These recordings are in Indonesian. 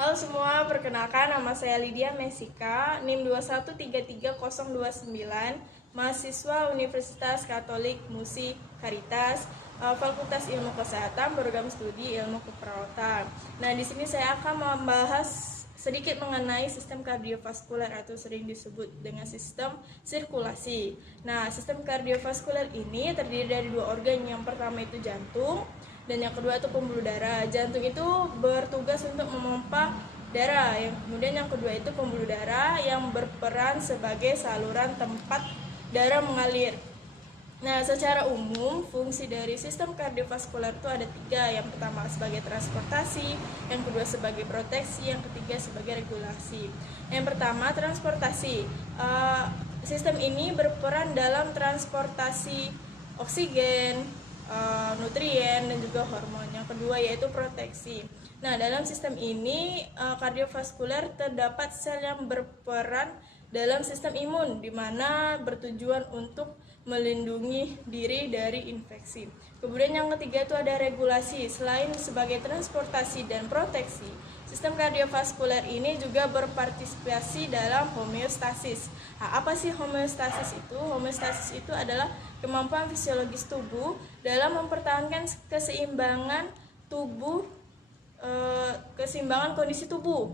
Halo semua, perkenalkan nama saya Lydia Mesika, NIM 2133029, mahasiswa Universitas Katolik Musi Caritas, Fakultas Ilmu Kesehatan, program studi Ilmu Keperawatan. Nah, di sini saya akan membahas sedikit mengenai sistem kardiovaskuler atau sering disebut dengan sistem sirkulasi. Nah, sistem kardiovaskuler ini terdiri dari dua organ. Yang pertama itu jantung, dan yang kedua itu pembuluh darah. Jantung itu bertugas untuk memompa darah. Kemudian yang kedua itu pembuluh darah yang berperan sebagai saluran tempat darah mengalir. Nah, secara umum fungsi dari sistem kardiovaskuler itu ada tiga. Yang pertama sebagai transportasi, yang kedua sebagai proteksi, yang ketiga sebagai regulasi. Yang pertama transportasi. Sistem ini berperan dalam transportasi oksigen, nutrien, dan juga hormon. Yang kedua yaitu proteksi. Nah, dalam sistem ini kardiovaskuler terdapat sel yang berperan dalam sistem imun, di mana bertujuan untuk melindungi diri dari infeksi. Kemudian yang ketiga itu ada regulasi. Selain sebagai transportasi dan proteksi, sistem kardiovaskuler ini juga berpartisipasi dalam homeostasis. Nah, apa sih homeostasis itu? Homeostasis itu adalah kemampuan fisiologis tubuh dalam mempertahankan keseimbangan tubuh, keseimbangan kondisi tubuh.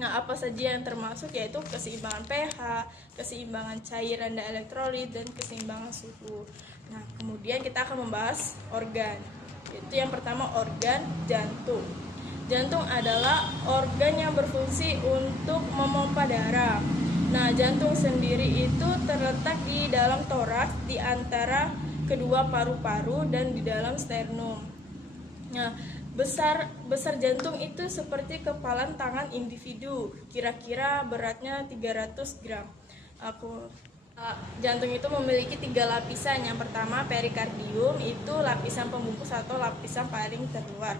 Nah, apa saja yang termasuk yaitu keseimbangan pH, keseimbangan cairan dan elektrolit, dan keseimbangan suhu. Nah, kemudian kita akan membahas organ. Yaitu yang pertama organ jantung. Jantung adalah organ yang berfungsi untuk memompa darah. Nah, jantung sendiri itu terletak di dalam toraks, di antara kedua paru-paru dan di dalam sternum. Nah, besar jantung itu seperti kepalan tangan individu, kira-kira beratnya 300 gram. Jantung itu memiliki tiga lapisan. Yang pertama perikardium, itu lapisan pembungkus atau lapisan paling terluar.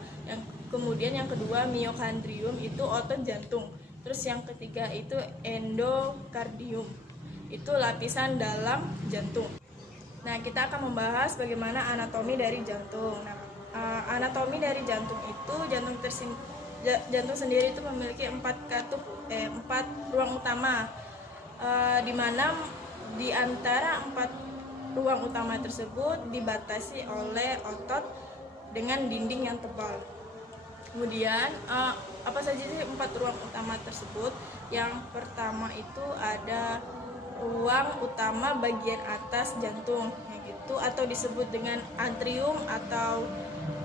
Kemudian yang kedua miokondrium, itu otot jantung. Terus yang ketiga itu endokardium, itu lapisan dalam jantung. Nah, kita akan membahas bagaimana anatomi dari jantung. Nah, anatomi dari jantung itu, jantung sendiri itu memiliki 4 ruang utama, di mana di antara 4 ruang utama tersebut dibatasi oleh otot dengan dinding yang tebal. Kemudian apa saja sih 4 ruang utama tersebut? Yang pertama itu ada ruang utama bagian atas jantung, yaitu atau disebut dengan atrium atau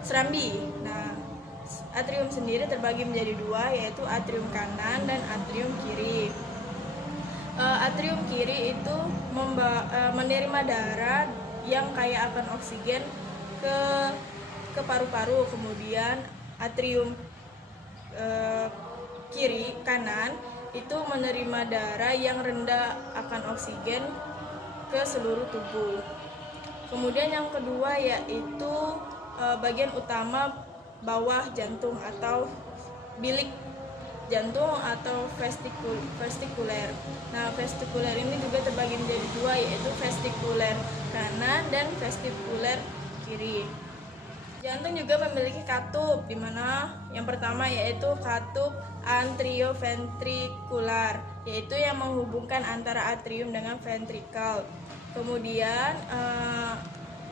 serambi. Nah, atrium sendiri terbagi menjadi dua, yaitu atrium kanan dan atrium kiri. Atrium kiri itu menerima darah yang kaya akan oksigen ke paru-paru. Kemudian atrium kanan itu menerima darah yang rendah akan oksigen ke seluruh tubuh. Kemudian yang kedua yaitu bagian utama bawah jantung atau bilik jantung atau vestikuler. Nah, vestikuler ini juga terbagi menjadi dua, yaitu vestikuler kanan dan vestikuler kiri. Jantung juga memiliki katup, di mana yang pertama yaitu katup anterioventrikular, yaitu yang menghubungkan antara atrium dengan ventrikel. Kemudian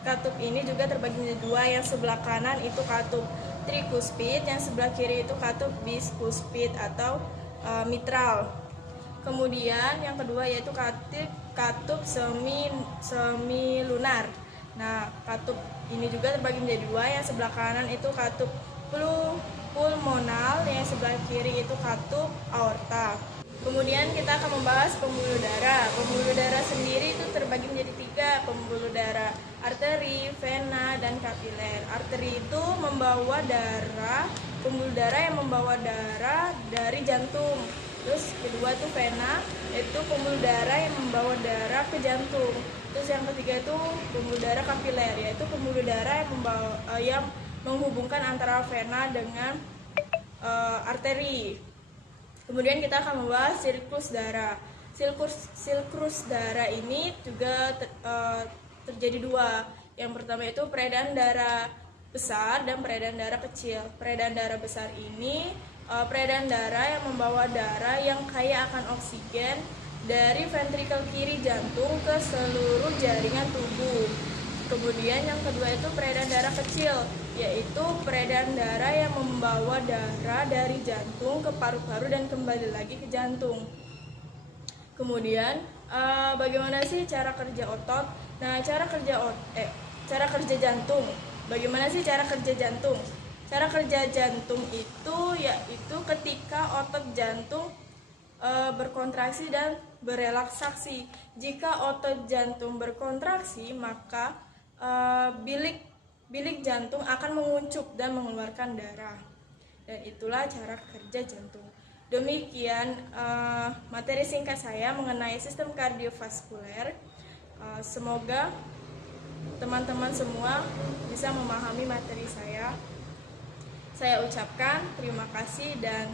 katup ini juga terbagi menjadi dua, yang sebelah kanan itu katup trikuspid, yang sebelah kiri itu katup biskuspid atau mitral. Kemudian yang kedua yaitu katup semilunar. Nah, katup ini juga terbagi menjadi dua, yang sebelah kanan itu katup pulmonal, yang sebelah kiri itu katup aorta. Kemudian kita akan membahas pembuluh darah. Pembuluh darah sendiri itu terbagi menjadi 3, pembuluh darah arteri, vena, dan kapiler. Arteri itu membawa darah, pembuluh darah yang membawa darah dari jantung. Terus kedua itu vena, itu pembuluh darah yang membawa darah ke jantung. Terus yang ketiga itu pembuluh darah kapiler, yaitu pembuluh darah yang menghubungkan antara vena dengan arteri. Kemudian kita akan membahas siklus darah. Siklus darah ini juga terjadi dua. Yang pertama itu peredaran darah besar dan peredaran darah kecil. Peredaran darah besar ini peredaran darah yang membawa darah yang kaya akan oksigen dari ventrikel kiri jantung ke seluruh jaringan tubuh. Kemudian yang kedua itu peredaran darah kecil, yaitu peredaran darah yang membawa darah dari jantung ke paru-paru dan kembali lagi ke jantung. Kemudian bagaimana sih cara kerja otot? Nah, cara kerja jantung. Bagaimana sih cara kerja jantung? Cara kerja jantung itu yaitu ketika otot jantung berkontraksi dan berelaksasi. Jika otot jantung berkontraksi, maka bilik jantung akan menguncup dan mengeluarkan darah. Dan itulah cara kerja jantung. Demikian materi singkat saya mengenai sistem kardiovaskuler. Semoga teman-teman semua bisa memahami materi saya. Saya ucapkan terima kasih dan